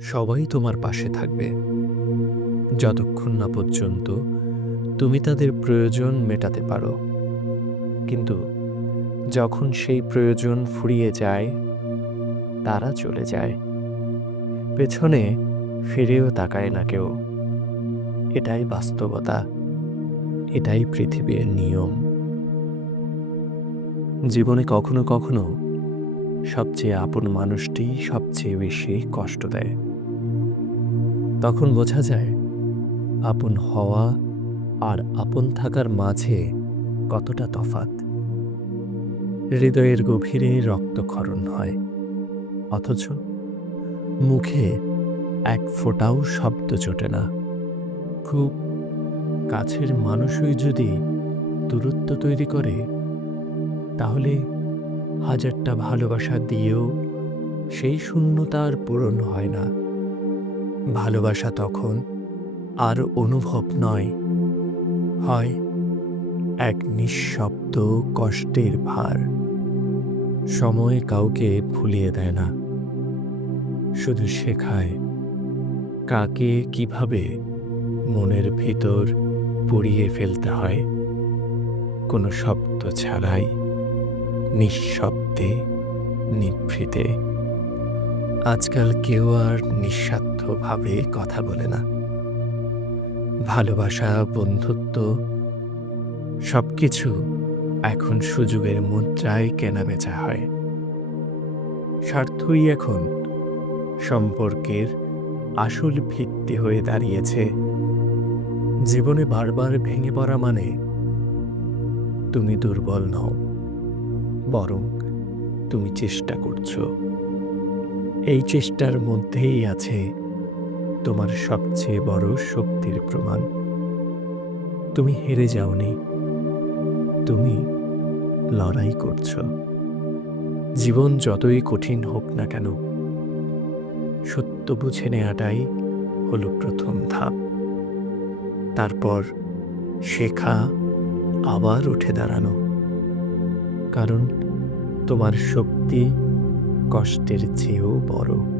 সবাই তোমার পাশে থাকবে। যতক্ষণ না পর্যন্ত তুমি তাদের প্রয়োজন মেটাতে পারো। কিন্তু যখন সেই প্রয়োজন ফুরিয়ে যায়, তারা চলে যায়। পেছনে ফিরেও তাকায় না কেউ। এটাই বাস্তবতা। এটাই পৃথিবীর নিয়ম। জীবনে কখনো কখনো সবচেয়ে আপন মানুষটি সবচেয়ে বেশি কষ্ট দেয়। তখন বোঝা যায়, আপন হওয়া আর আপন থাকার মাঝে কতটা তফাত হৃদয়ের গভীরে রক্তক্ষরণ হয়, অথচ মুখে এক ফোঁটাও শব্দ জোটে না। খুব কাছের মানুষই যদি দূরত্ব তৈরি করে, তাহলে হাজারটা ভালোবাসা দিয়েও সেই শূন্যতা আর পূরণ হয় না। ভালোবাসা তখন আর অনুভব নয়। হয় এক নিঃশব্দ কষ্টের ভার। সময় কাউকে ভুলিয়ে দেয় না। শুধু শেখায় কাকে কীভাবে মনের ভিতর পুড়িয়ে ফেলতে হয়। কোনো শব্দ ছাড়াই, নিঃশব্দে, নিভৃতে। আজকাল কেউ আর নিঃস্বার্থভাবে কথা বলে না। ভালোবাসা, বন্ধুত্ব সব কিছু এখন সুযোগের মুদ্রায় কেনাবেচা হয়। স্বার্থই এখন সম্পর্কের আসল ভিত্তি হয়ে দাঁড়িয়েছে। জীবনে বারবার ভেঙে পড়া মানে তুমি দুর্বল নও, বরং তুমি চেষ্টা করছ। এই চেষ্টার মধ্যেই আছে তোমার সবচেয়ে বড় শক্তির প্রমাণ। তুমি হেরে যাওনি। তুমি লড়াই করছ। জীবন যতই কঠিন হোক না কেন, সত্য বুঝে নেওয়াটাই হলো প্রথম ধাপ। তারপর শেখা আবার উঠে দাঁড়ানো। কারণ তোমার শক্তি কষ্টের চেয়েও বড়।